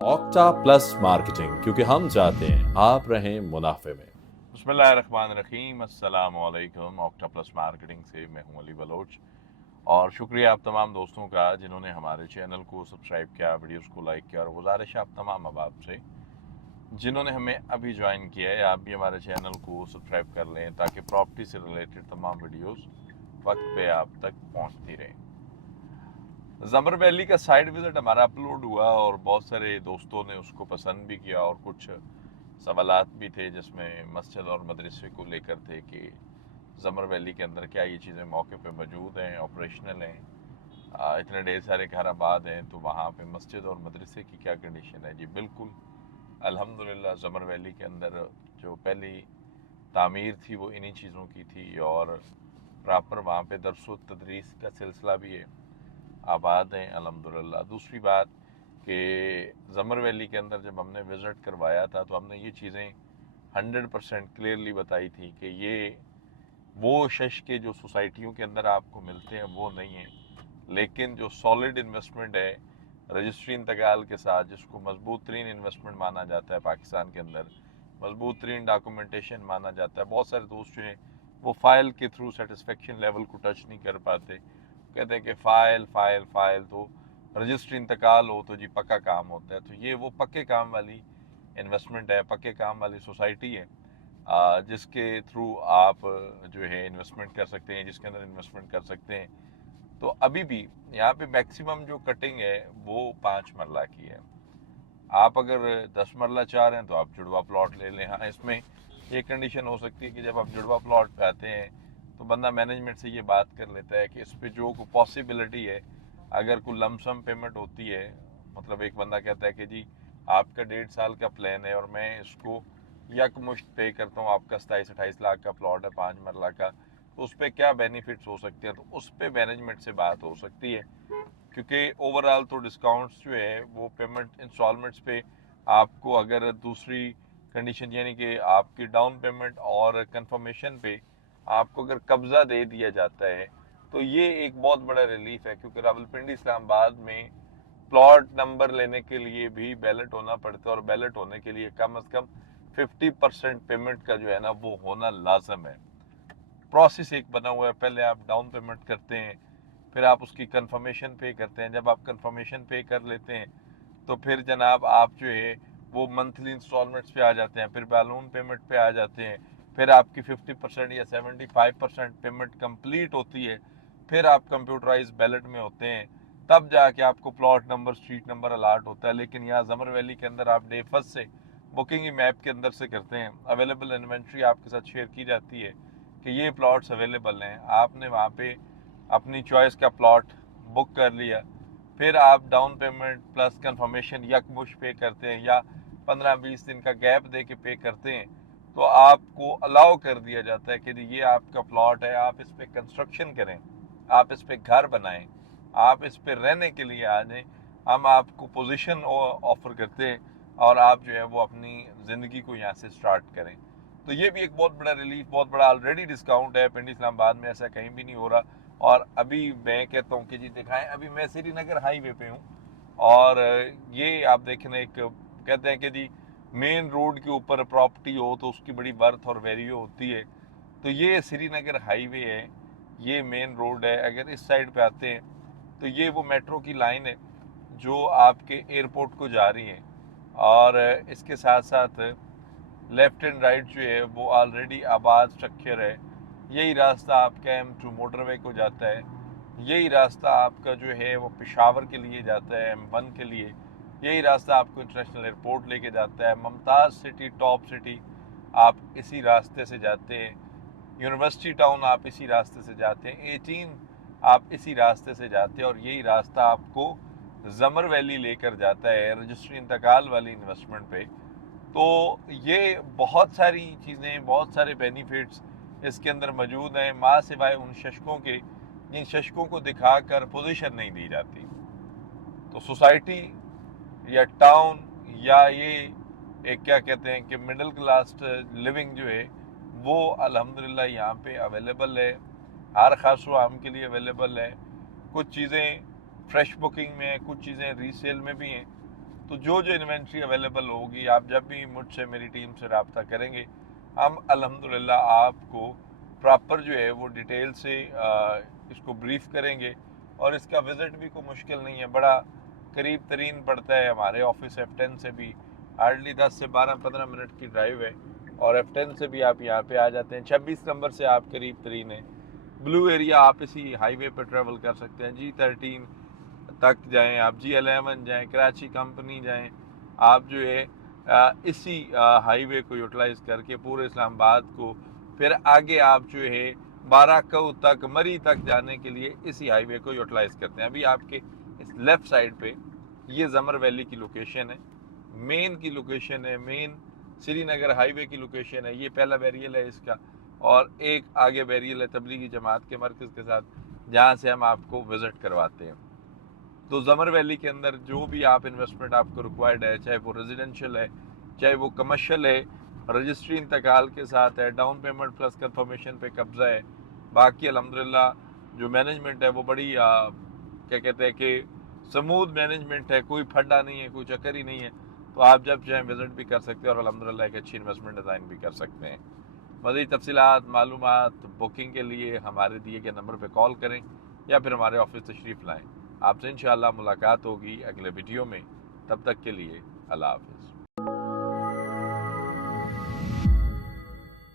Octa plus marketing, क्योंकि हम चाहते हैं आप रहें मुनाफे में। बिस्मिल्लाहिर्रहमानिर्रहीम, अस्सलाम वालेकुम। ऑक्टा प्लस मार्केटिंग से मैं हूं अली बलोच और शुक्रिया आप तमाम दोस्तों का जिन्होंने हमारे चैनल को सब्सक्राइब किया, वीडियोस को लाइक किया। और गुजारिश है आप तमाम अहबाब से जिन्होंने हमें अभी ज्वाइन किया है, आप भी हमारे चैनल को सब्सक्राइब कर लें ताकि प्रॉपर्टी से रिलेटेड तमाम वीडियोस वक्त पे आप तक पहुंचती रहें। ज़मर वैली का साइड विज़िट हमारा अपलोड हुआ और बहुत सारे दोस्तों ने उसको पसंद भी किया और कुछ सवालात भी थे जिसमें मस्जिद और मदरसे को लेकर थे कि ज़मर वैली के अंदर क्या ये चीज़ें मौके पे मौजूद हैं, ऑपरेशनल हैं, इतने ढेर सारे घर आबाद हैं तो वहाँ पे मस्जिद और मदरसे की क्या कंडीशन है। जी बिल्कुल, अल्हम्दुलिल्लाह ज़मर वैली के अंदर जो पहली तामीर थी वो इन्हीं चीज़ों की थी और प्रॉपर वहाँ पे दरस व तदरीस का सिलसिला भी है, आबाद हैं अल्हम्दुलिल्लाह। दूसरी बात कि ज़मर वैली के अंदर जब हमने विज़िट करवाया था तो हमने ये चीज़ें 100% क्लियरली बताई थी कि ये वो शश के जो सोसाइटियों के अंदर आपको मिलते हैं वो नहीं है, लेकिन जो सॉलिड इन्वेस्टमेंट है रजिस्ट्री इंतकाल के साथ, जिसको मजबूत तरीन इन्वेस्टमेंट माना जाता है पाकिस्तान के अंदर, मजबूत तरीन डॉक्यूमेंटेशन माना जाता है। बहुत सारे दोस्त जो हैं वो फ़ाइल के थ्रू सेटिस्फेक्शन लेवल को टच नहीं कर पाते, कहते हैं कि फ़ाइल फ़ाइल फ़ाइल, तो रजिस्ट्री इंतकाल हो तो जी पक्का काम होता है। तो ये वो पक्के काम वाली इन्वेस्टमेंट है, पक्के काम वाली सोसाइटी है जिसके थ्रू आप जो है इन्वेस्टमेंट कर सकते हैं, जिसके अंदर इन्वेस्टमेंट कर सकते हैं। तो अभी भी यहाँ पे मैक्सिमम जो कटिंग है वो 5 मरला की है। आप अगर 10 मरला चाह रहे हैं तो आप जुड़वा प्लॉट ले लें। हाँ, इसमें एक कंडीशन हो सकती है कि जब आप जुड़वा प्लॉट पे आते हैं तो बंदा मैनेजमेंट से ये बात कर लेता है कि इस पे जो पॉसिबिलिटी है, अगर कोई लमसम पेमेंट होती है, मतलब एक बंदा कहता है कि जी आपका 1.5 साल का प्लान है और मैं इसको यकमुश्त पे करता हूँ, आपका 27-28 लाख का प्लॉट है 5 मरला का, तो उस पर क्या बेनिफिट्स हो सकते हैं, तो उस पर मैनेजमेंट से बात हो सकती है। क्योंकि ओवरऑल तो डिस्काउंट्स जो है वो पेमेंट इंस्टॉलमेंट्स पे आपको, अगर दूसरी कंडीशन यानी कि आपकी डाउन पेमेंट और कंफर्मेशन पे आपको अगर कब्ज़ा दे दिया जाता है तो ये एक बहुत बड़ा रिलीफ है। क्योंकि रावलपिंडी इस्लामाबाद में प्लॉट नंबर लेने के लिए भी बैलेट होना पड़ता है और बैलेट होने के लिए कम से कम 50% पेमेंट का जो है ना वो होना लाजम है। प्रोसेस एक बना हुआ है, पहले आप डाउन पेमेंट करते हैं, फिर आप उसकी कंफर्मेशन पे करते हैं। जब आप कंफर्मेशन पे कर लेते हैं तो फिर जनाब आप जो है वो मंथली इंस्टॉलमेंट्स पे आ जाते हैं, फिर बैलून पेमेंट पे आ जाते हैं, फिर आपकी 50% या 75% पेमेंट कंप्लीट होती है, फिर आप कंप्यूटराइज बैलेट में होते हैं, तब जाके आपको plot number street number allot होता है। लेकिन यहाँ ज़मर वैली के अंदर आप डे फर्स्ट से बुकिंग ही मैप के अंदर से करते हैं, अवेलेबल इन्वेंट्री आपके साथ शेयर की जाती है कि ये प्लॉट्स अवेलेबल हैं, आपने वहाँ पे अपनी चॉइस का प्लॉट बुक कर लिया, फिर आप डाउन पेमेंट प्लस कंफर्मेशन यकमुश्त पे करते हैं या 15-20 दिन का गैप दे के पे करते हैं, तो आपको अलाउ कर दिया जाता है कि ये आपका प्लॉट है, आप इस पर कंस्ट्रक्शन करें, आप इस पर घर बनाएं, आप इस पर रहने के लिए आ जाएं, हम आपको पोजीशन ऑफर करते हैं और आप जो है वो अपनी ज़िंदगी को यहाँ से स्टार्ट करें। तो ये भी एक बहुत बड़ा रिलीफ, बहुत बड़ा ऑलरेडी डिस्काउंट है। पिंडी इस्लामाबाद में ऐसा कहीं भी नहीं हो रहा। और अभी मैं कहता हूँ कि जी दिखाएं, अभी मैं श्रीनगर हाईवे पे हूँ और ये आप देखें एक कहते हैं कि जी मेन रोड के ऊपर प्रॉपर्टी हो तो उसकी बड़ी वर्थ और वैल्यू होती है। तो ये श्रीनगर हाईवे है, ये मेन रोड है। अगर इस साइड पे आते हैं तो ये वो मेट्रो की लाइन है जो आपके एयरपोर्ट को जा रही है और इसके साथ साथ लेफ्ट एंड राइट जो है वो ऑलरेडी आबाद स्ट्रक्चर है। यही रास्ता आपका M2 मोटरवे को जाता है, यही रास्ता आपका जो है वो पेशावर के लिए जाता है, M1 के लिए, यही रास्ता आपको इंटरनेशनल एयरपोर्ट लेके जाता है, मुमताज़ सिटी, टॉप सिटी आप इसी रास्ते से जाते हैं, यूनिवर्सिटी टाउन आप इसी रास्ते से जाते हैं, 18 आप इसी रास्ते से जाते हैं और यही रास्ता आपको ज़मर वैली लेकर जाता है रजिस्ट्री इंतकाल वाली इन्वेस्टमेंट पे। तो ये बहुत सारी चीज़ें, बहुत सारे बेनिफिट्स इसके अंदर मौजूद हैं, माँ सिवाय उन शशकों के जिन शशकों को दिखाकर पोजीशन नहीं दी जाती। तो सोसाइटी या टाउन या ये एक क्या कहते हैं कि मिडिल क्लास लिविंग जो है वो अल्हम्दुलिल्लाह यहाँ पे अवेलेबल है, हर खास व आम के लिए अवेलेबल है। कुछ चीज़ें फ्रेश बुकिंग में हैं, कुछ चीज़ें रीसेल में भी हैं। तो जो जो इन्वेंट्री अवेलेबल होगी आप जब भी मुझसे मेरी टीम से रब्ता करेंगे, हम अल्हम्दुलिल्लाह आपको प्रॉपर जो है वो डिटेल से इसको ब्रीफ करेंगे। और इसका विज़िट भी कोई मुश्किल नहीं है, बड़ा करीब तरीन पड़ता है। हमारे ऑफिस F10 से भी हार्डली 10 से 12-15 मिनट की ड्राइव है, और F10 से भी आप यहाँ पे आ जाते हैं। 26 नंबर से आप करीब तरीन है। ब्लू एरिया आप इसी हाईवे पर ट्रेवल कर सकते हैं। G13 तक जाएं, आप G11 जाएं, कराची कंपनी जाएं, आप जो है इसी हाईवे को यूटिलाइज करके पूरे इस्लामाबाद को, फिर आगे आप जो है 12 कऊ तक, मरी तक जाने के लिए इसी हाईवे को यूटिलाइज करते हैं। अभी आपके इस लेफ्ट साइड पे ये जमर वैली की लोकेशन है, मेन की लोकेशन है, मेन श्रीनगर हाईवे की लोकेशन है। ये पहला बैरियल है इसका, और एक आगे बैरियल है तबलीगी जमात के मरकज़ के साथ, जहाँ से हम आपको विज़िट करवाते हैं। तो जमर वैली के अंदर जो भी आप इन्वेस्टमेंट आपको रिक्वायर्ड है, चाहे वो रेजिडेंशियल है, चाहे वो कमर्शियल है, रजिस्ट्री इंतकाल के साथ है, डाउन पेमेंट प्लस कंफर्मेशन पे कब्जा है, बाकी अल्हम्दुलिल्लाह जो मैनेजमेंट है वो बड़ी क्या कहते हैं कि स्मूथ मैनेजमेंट है, कोई फड्डा नहीं है, कोई चक्कर ही नहीं है। तो आप जब चाहें विज़िट भी कर सकते हैं और अल्हम्दुलिल्लाह एक अच्छी इन्वेस्टमेंट डिज़ाइन भी कर सकते हैं। मज़ीद तफसीलात मालूमात बुकिंग के लिए हमारे दिए गए नंबर पर कॉल करें या फिर हमारे ऑफिस तशरीफ़ लाएँ। आपसे इंशाअल्लाह मुलाकात होगी अगले वीडियो में। तब तक के लिए अल्लाह हाफ़िज़।